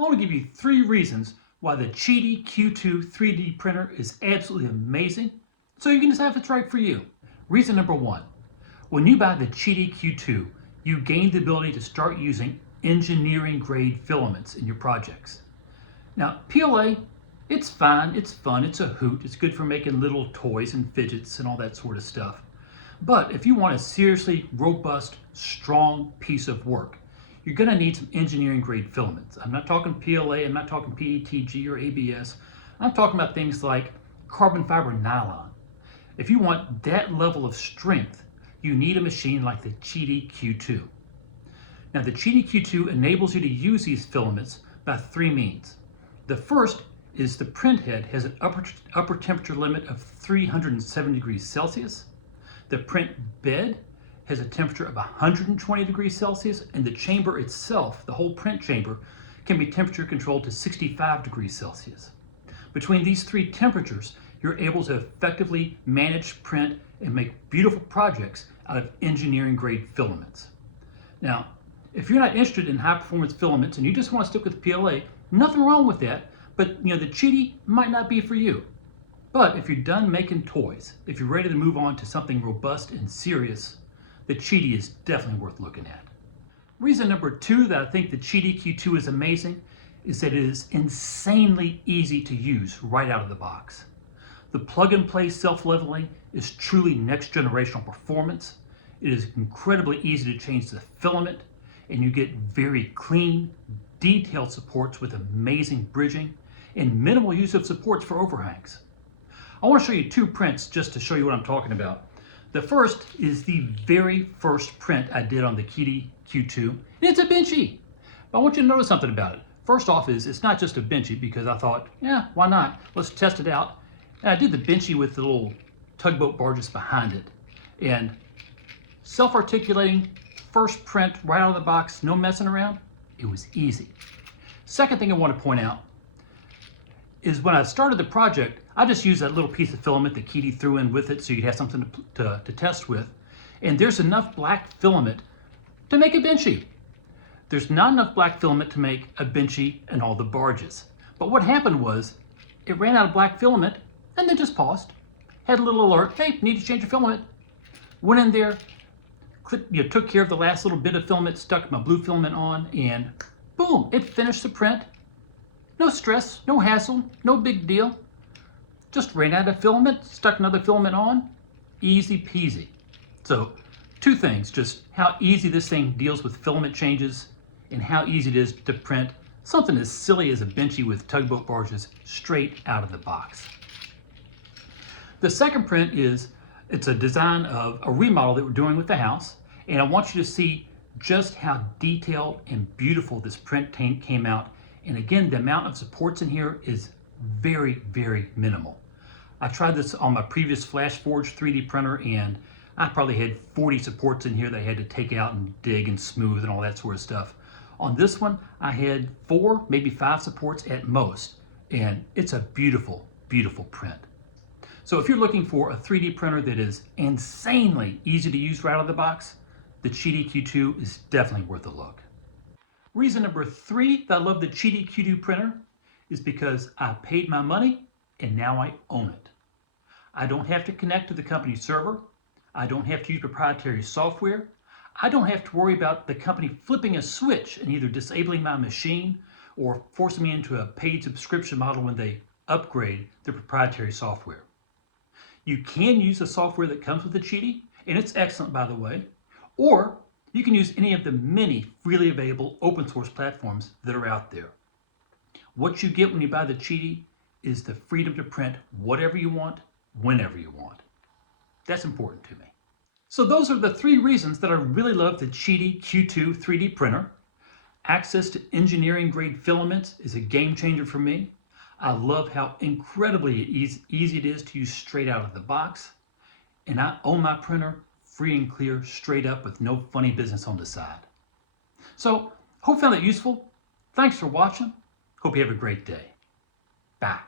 I want to give you 3 reasons why the Qidi Q2 3D printer is absolutely amazing, so you can decide if it's right for you. Reason number 1, when you buy the Qidi Q2, you gain the ability to start using engineering grade filaments in your projects. Now, PLA, it's fine, it's fun, it's a hoot, it's good for making little toys and fidgets and all that sort of stuff. But if you want a seriously robust, strong piece of work, you're going to need some engineering grade filaments. I'm not talking PLA, I'm not talking PETG or ABS. I'm talking about things like carbon fiber nylon. If you want that level of strength, you need a machine like the Qidi Q2. Now, the Qidi Q2 enables you to use these filaments by 3 means. The first is the print head has an upper temperature limit of 370 degrees Celsius. The print bed has a temperature of 120 degrees Celsius, and the chamber itself, the whole print chamber, can be temperature controlled to 65 degrees Celsius. Between these 3 temperatures, you're able to effectively manage print and make beautiful projects out of engineering grade filaments. Now, if you're not interested in high performance filaments and you just want to stick with PLA, nothing wrong with that, but the Qidi might not be for you. But if you're done making toys, if you're ready to move on to something robust and serious, the Qidi is definitely worth looking at. Reason number 2 that I think the Qidi Q2 is amazing is that it is insanely easy to use right out of the box. The plug-and-play self-leveling is truly next-generational performance. It is incredibly easy to change the filament, and you get very clean, detailed supports with amazing bridging and minimal use of supports for overhangs. I want to show you 2 prints just to show you what I'm talking about. The first is the very first print I did on the Qidi Q2, and it's a benchy. But I want you to notice something about it. First off is it's not just a benchy because I thought, yeah, why not? Let's test it out. And I did the benchy with the little tugboat barges behind it. And self-articulating, first print right out of the box, no messing around, it was easy. Second thing I want to point out is when I started the project, I just used that little piece of filament that Qidi threw in with it so you'd have something to test with. And there's enough black filament to make a benchy. There's not enough black filament to make a benchy and all the barges. But what happened was it ran out of black filament and then just paused. Had a little alert, hey, need to change your filament. Went in there, took care of the last little bit of filament, stuck my blue filament on, and boom, it finished the print. No stress, no hassle, no big deal. Just ran out of filament, stuck another filament on, easy peasy. So 2 things, just how easy this thing deals with filament changes and how easy it is to print something as silly as a benchy with tugboat barges straight out of the box. The second print it's a design of a remodel that we're doing with the house, and I want you to see just how detailed and beautiful this print came out. And again, the amount of supports in here is very, very minimal. I tried this on my previous Flash Forge 3D printer, and I probably had 40 supports in here that I had to take out and dig and smooth and all that sort of stuff. On this one, I had 4, maybe 5 supports at most, and it's a beautiful, beautiful print. So if you're looking for a 3D printer that is insanely easy to use right out of the box, the Qidi Q2 is definitely worth a look. Reason number 3 that I love the Qidi Q2 printer is because I paid my money and now I own it. I don't have to connect to the company server. I don't have to use proprietary software. I don't have to worry about the company flipping a switch and either disabling my machine or forcing me into a paid subscription model when they upgrade their proprietary software. You can use the software that comes with the Qidi, and it's excellent, by the way, or you can use any of the many freely available open source platforms that are out there. What you get when you buy the Qidi is the freedom to print whatever you want, whenever you want. That's important to me. So those are the 3 reasons that I really love the Qidi Q2 3D printer. Access to engineering grade filaments is a game changer for me. I love how incredibly easy it is to use straight out of the box. And I own my printer free and clear, straight up, with no funny business on the side. So, hope you found that useful. Thanks for watching. Hope you have a great day. Bye.